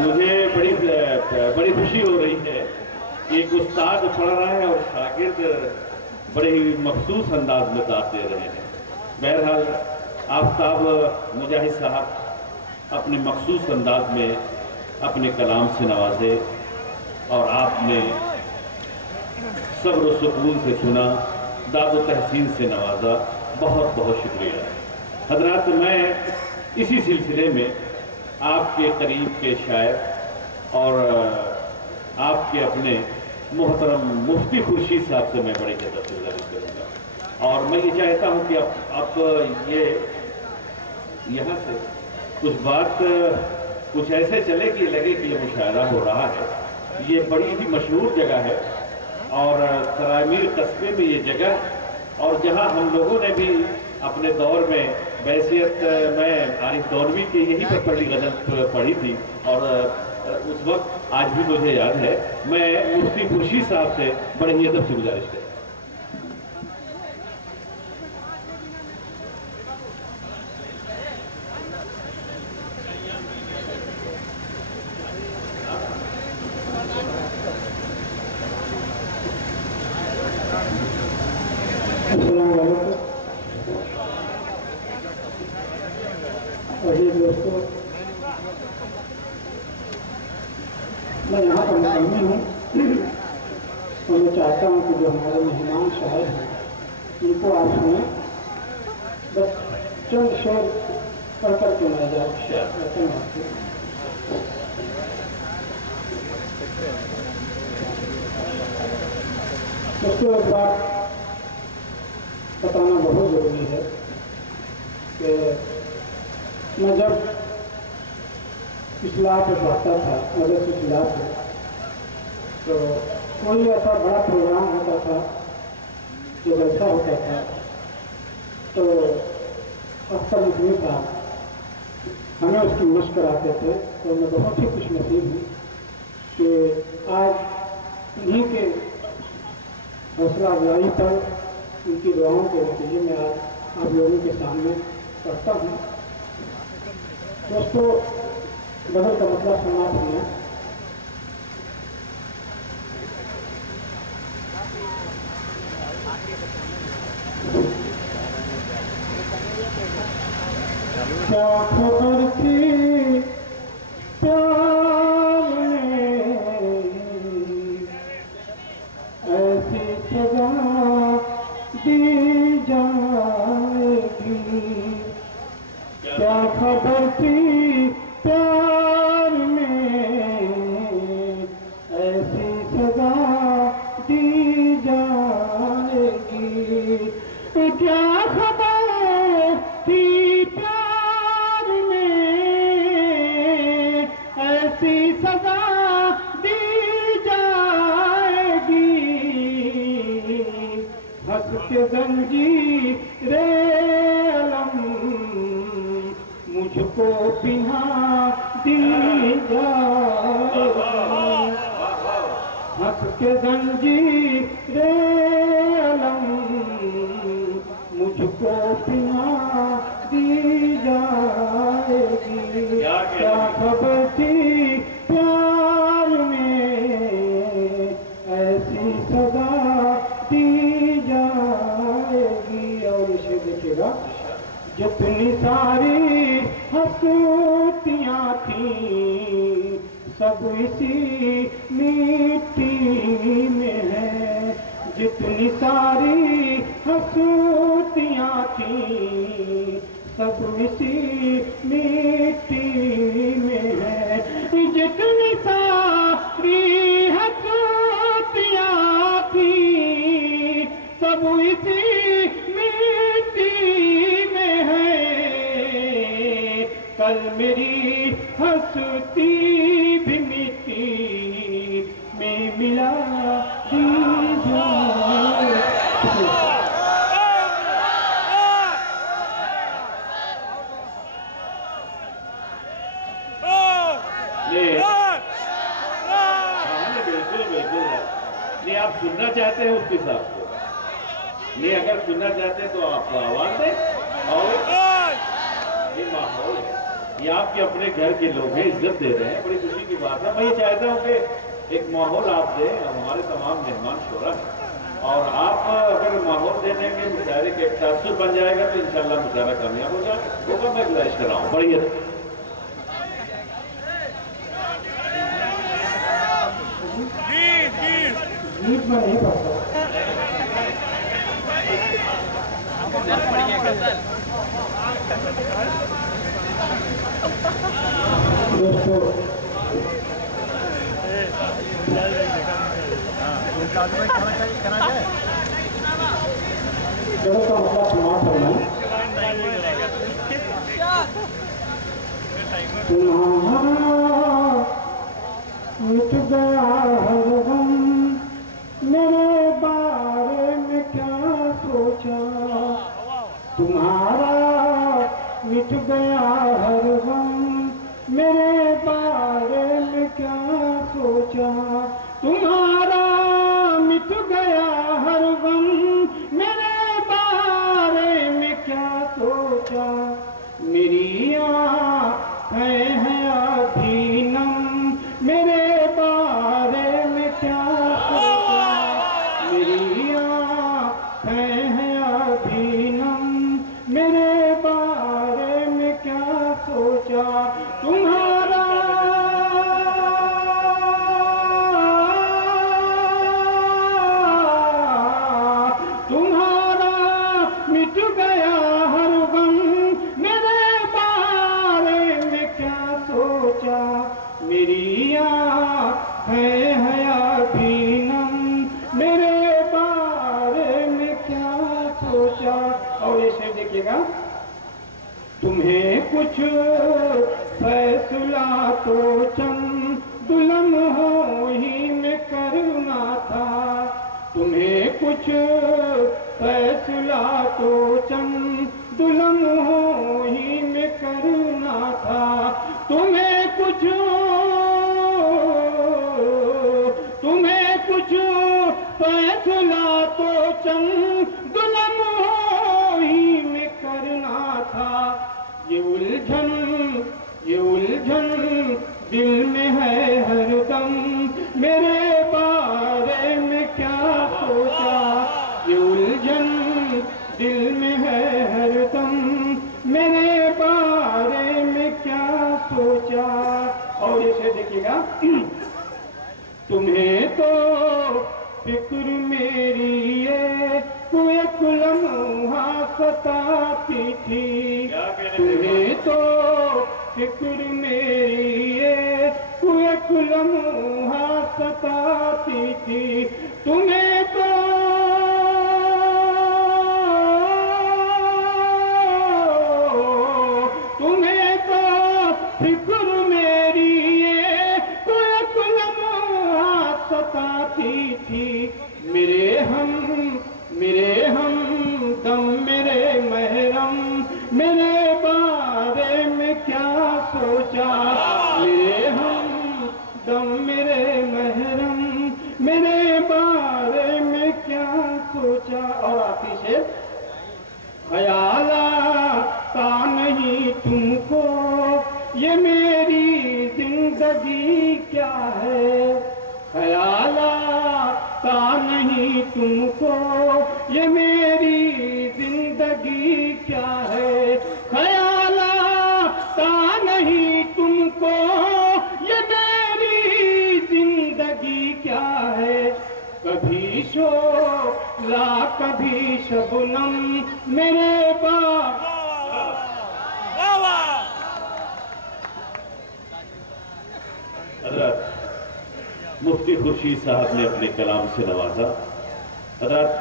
मुझे बड़ी खुशी हो रही है कि एक उस्ताद पढ़ रहा है और शागिर्द बड़े ही मखसूस अंदाज में दाद दे रहे हैं। बहरहाल आफ्ताब मुजाहिद साहब अपने मखसूस अंदाज में अपने कलाम से नवाजे और आपने सब्र सुकून से सुना, दाद तहसीन से नवाजा। बहुत बहुत शुक्रिया हजरात। मैं इसी सिलसिले में आपके करीब के शायर और आपके अपने मोहतरम मुफ्ती खुर्शीद साहब से मैं बड़ी ज़्यादा गुजारिश करूँगा और मैं ये चाहता हूँ कि अब ये यहाँ से कुछ बात कुछ ऐसे चले कि लगे कि ये मुशायरा हो रहा है। ये बड़ी ही मशहूर जगह है और सरायमीर कस्बे में ये जगह और जहाँ हम लोगों ने भी अपने दौर में बैसियत में आरिफ दौलवी की यही पर पढ़ी गज़ल पढ़ी थी और उस वक्त आज भी मुझे याद है। मैं मुफ्ती खुर्शीद साहब से बड़े ही अदब से गुजारिश करूँ। दोस्तों, मैं यहाँ पर मुकम्मल हूँ और मैं चाहता हूँ कि जो हमारे मेहमान शायर हैं इनको आप सुने। बस चंद शेर पढ़ करके मैं जाते हैं। उसको एक बात बताना बहुत ज़रूरी है कि मैं जब इस्लाह पे पढ़ता था मदरसे इस्लाह पे, तो कोई ऐसा बड़ा प्रोग्राम होता था जो जलसा होता था तो अख्तर नकवी साहब हमें उसकी मशक कराते थे। तो मैं बहुत ही खुशनसीब हूँ कि आज उन्हीं के हौसला अफजाई पर उनकी दुआओं के नतीजे में आज आप लोगों के सामने पढ़ता हूँ। दोस्तों, गज़ल का मतलब सुना हमने। क्या खबर थी प्यार में ऐसी सजा दी जाएगी। क्या खबर थी प्यार में ऐसी सजा दी जाएगी। क्या खबर थी प्यार में ऐसी सजा दी जाएगी। हंस के जंजीरे मुझको पिन्हा दी जाएगी। हंस के जंजीरे अलम मुझको पिन्हा दी जाएगी। क्या खबर थी प्यार में ऐसी सजा दी जाएगी। और इसे देखिएगा, जितनी सारी हंसतियाँ थी सब इसी मिट्टी में है। जितनी सारी हंसतियाँ थी सब इसी मिट्टी में है। जितनी सारी हंसतियाँ थी सब इसी मिट्टी में है। कल मेरी हंसती भी मिट्टी में मिला दी जाए। बिल्कुल बिल्कुल नहीं, आप सुनना चाहते हैं उसके साथ को नहीं, अगर सुनना चाहते हैं तो आप आवाज दें और आपके अपने घर के लोग हैं, इज्जत दे रहे हैं, बड़ी खुशी की बात है। मैं ये चाहता हूँ कि एक माहौल आप दें, हमारे तमाम मेहमान शोरा हैं, और आप अगर माहौल दे देंगे, मुशायरे के एक तासुर बन जाएगा तो इंशाल्लाह मुशायरा कामयाब होगा। मैं गुजारिश कर रहा हूँ, बढ़िया। गीत में नहीं पढ़ता दोस्तों, जगह का मतलब समाप्त करना मिट गया हर गम, मेरे बारे में क्या सोचा, तुम्हारा मिट गया हर गम, मेरे बारे में क्या सोचा, तुम्हारा मिट गया हर गम, मेरे बारे में क्या सोचा, मेरी आँखें हैं आधी नम, मेरे बारे में क्या सोचा, मेरी आँखें हैं आधी नम, मेरे बारे में क्या सोचा, तुम्हारा मिट गया हर गम, मेरे बारे में क्या सोचा, मेरी आँखें हैं आधी नम, मेरे बारे में क्या सोचा। और ये शेर देखिएगा, तुम्हें कुछ फैसला तो चंद लम्हों ही में करना था, तुम्हें कुछ फैसला तो चंद लम्हों ही में करना था, तुम्हें कुछ फैसला तो चंद लम्हों ही में करना था, ये उलझन दिल में है हरदम, मेरे बारे में क्या सोचा, ये उलझन दिल में है हरदम, मेरे बारे में क्या सोचा। और इसे देखिएगा, तुम्हें तो फिक्र मेरी ये एक लम्हा सताती थी, तुम्हें तो फिक्र मेरी ये एक लम्हा सताती थी, तुम्हें तो फिक्र मेरी ये एक लम्हा सताती थी, मेरे हम दम मेरे महरम, मेरे बारे में क्या सोचा, मेरे हम दम मेरे महरम, मेरे बारे में क्या सोचा। और आती से ख्याल आता नहीं तुमको, ये मेरी जिंदगी क्या है, ख्याल आता नहीं तुमको, ये मेरी जिंदगी क्या है, ख्याल आता नहीं तुमको, ये मेरी जिंदगी क्या है, कभी शोला कभी शबनम, मेरे मुफ्ती खुर्शीद साहब ने अपने कलाम से नवाजा। हज़रत,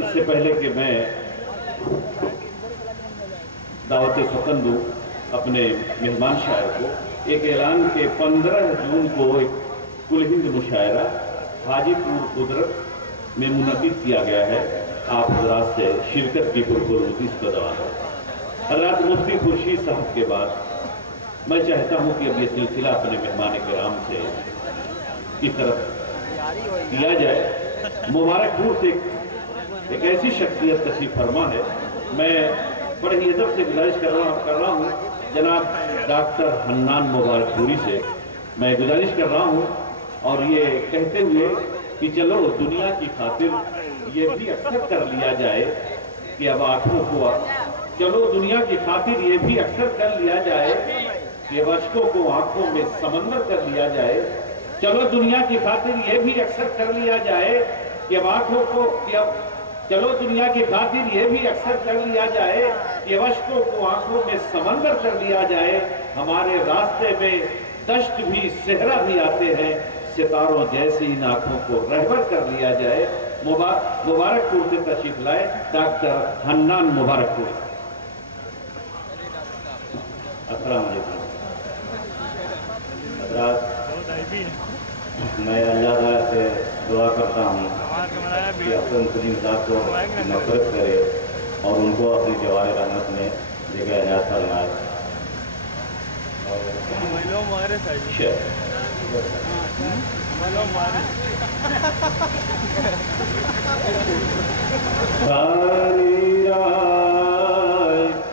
इससे पहले कि मैं दावत फकन दूँ अपने मेहमान शायर को, एक ऐलान के 15 जून को एक कुल हिंद मुशायरा हाजीपुर कुदरत में मुनक़िद किया गया है। आप हज़रात से शिरकत की पुरखुरूसी सदात। हज़रत मुफ्ती खुर्शीद साहब के बाद मैं चाहता हूँ कि अब ये सिलसिला अपने मेहमान किराम से की तरफ किया जाए। मुबारकपुर से एक ऐसी शख्सियत तशरीफ फरमा है, मैं बड़े ही अदब से गुजारिश कर रहा हूँ जनाब डॉक्टर हन्नान मुबारकपुरी से मैं गुजारिश कर रहा हूँ और ये कहते हुए कि चलो दुनिया की खातिर ये भी अक्सर कर लिया जाए कि अब आंखों को, चलो दुनिया की खातिर ये भी अक्सर कर लिया जाए कि अब अश्कों को आंखों में समंदर कर लिया जाए। चलो दुनिया की खातिर ये भी अक्सर कर लिया जाए कि अब आंखों को, चलो दुनिया की खातिर ये भी अक्सर कर लिया जाए कि अश्कों को आंखों में समंदर कर लिया जाए। हमारे रास्ते में दश्त भी सेहरा भी आते हैं, सितारों जैसी इन आंखों को रहबर कर लिया जाए। मुबारकपुर से तशरीफ लाए डॉक्टर हन्नान मुबारकपुर। अस्सलाम वालेकुम। मैं अल्लाह ताला से दुआ करता हूँ कि अपने करीम ज़ात को नफरत करे और उनको अपनी जवार रहमत में जगह अनाज फरमाए। सारी रात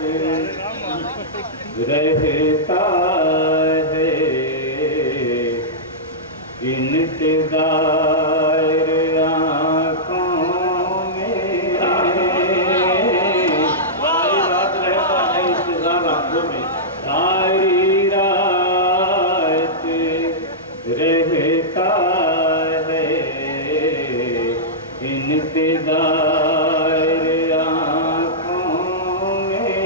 रहता है इंतजार आँखों में, सारी रात रहता है इंतजार आँखों में, सारी रात रहता है इंतजार आँखों में,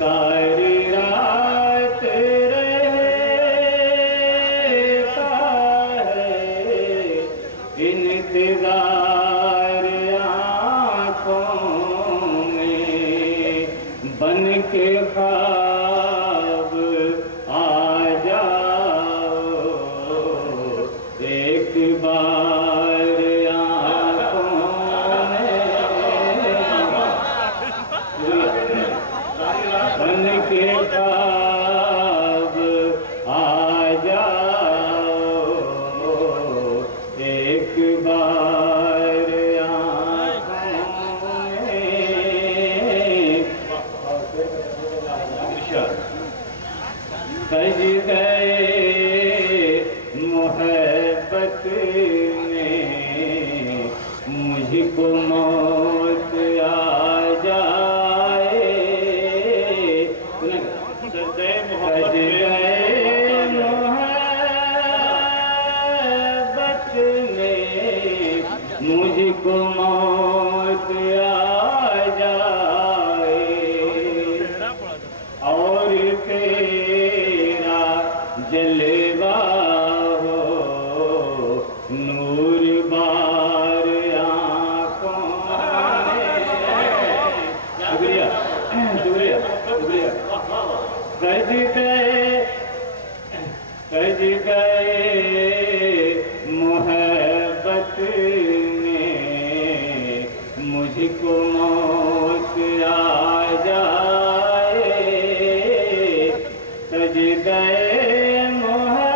सारी रात इंतजार आँखों में, बन के ख्वाब आ जाओ एक बार आँखों में, बन के ख्वाब आ जाओ एक बार आँखों में, सज गए मोहब्बत में मुझको मौत आ जाए, सज गए मुझको मौत आ जाए और तेरा जलवा हो नूर बार आँखों में। शुक्रिया शुक्रिया शुक्रिया। सज गए मोहब्बत मुझको मौत आ जाए, सज गए मोहब्बत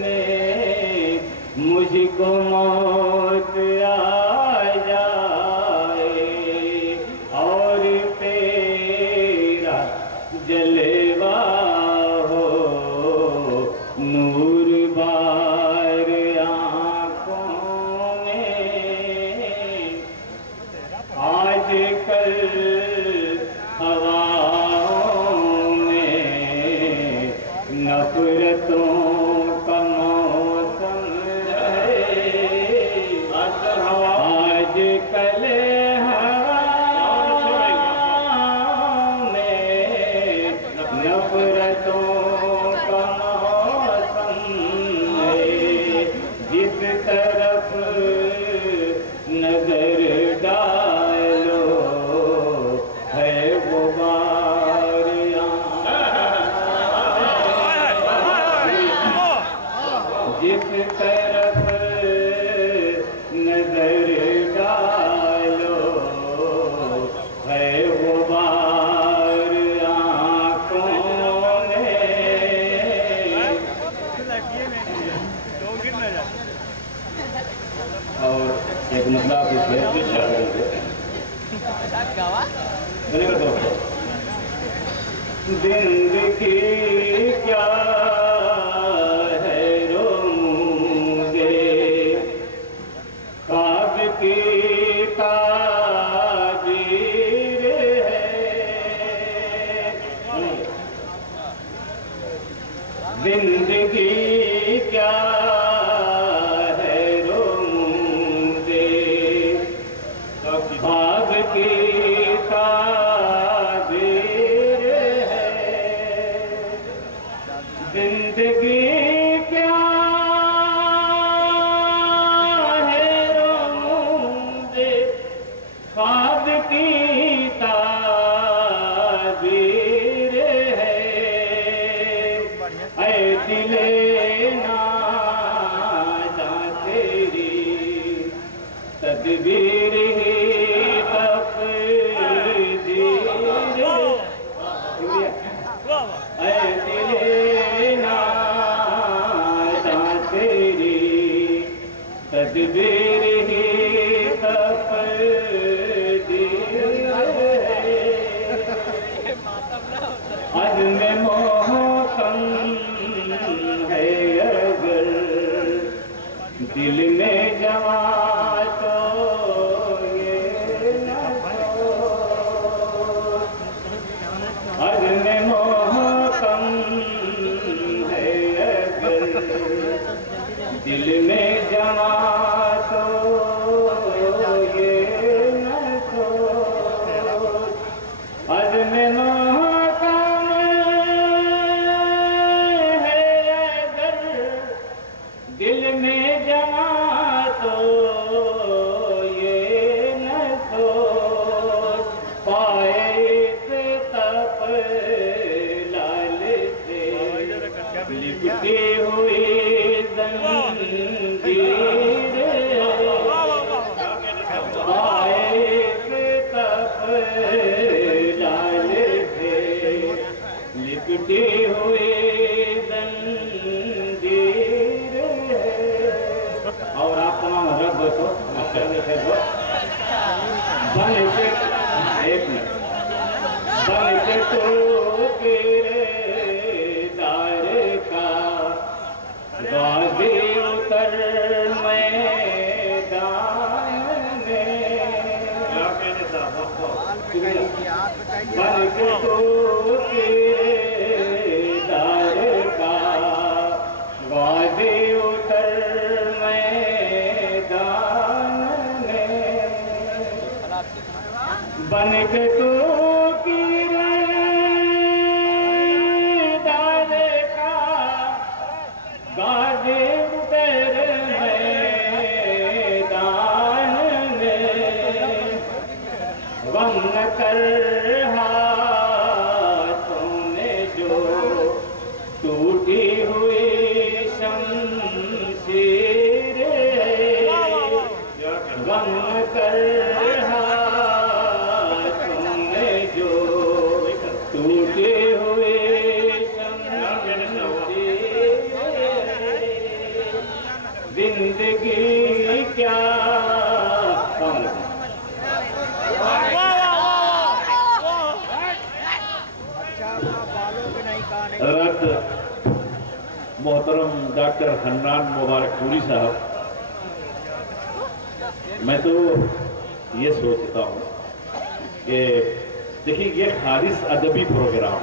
में मुझको मौत आ जाए और तेरा जलवा हो नूर बार आँखों में। आज कल हवाओं में नफरतों का मौसम है, आज कल हवाओं में नफरतों का मौसम है, जिस तरफ नजर डालो है वो जिस तरफ नजर डालो है वो बार आँखों में। और एक जिंदगी क्या है रोंगे ख्वाब की ताबीर है जिंदगी क्या है रोंगे ख्वाब की जिंदगी क्या है रोंदे ख्वाब की ताबीर है ऐ दिले नादा तेरी तदबीर ही तकदीर ऐ दिले तकदीर ही तकदीर है अज़्म मोहकम है अगर दिल में जवा तो ये न अज़्म मोहकम है अगर दिल में जमा तो ये न सोच अज़्म मोहकम है अगर दिल में जमा तो ये न सोच पाए इस तप लाल से लिपटी हुई जंजीर आए तप लाल से लिपटी हुई जंजीर है और आप तमाम हजरत दोस्तों बन के एक मिनट बन के तो किरदार का गाजी उतर मैदान में बन के तो किरदार का गाजी उतर मैदान में बन के तो किरदार का गाजी उतर मैदान में गम न कर हाथों में जो टूटी हुई शमशीर है गम न कर हाथों में जो टूटे हुए जिंदगी क्या रत मोहतरम डॉक्टर हन्नान मुबारक पूरी साहब, मैं तो ये सोचता हूँ कि देखिए ये खालिस अदबी प्रोग्राम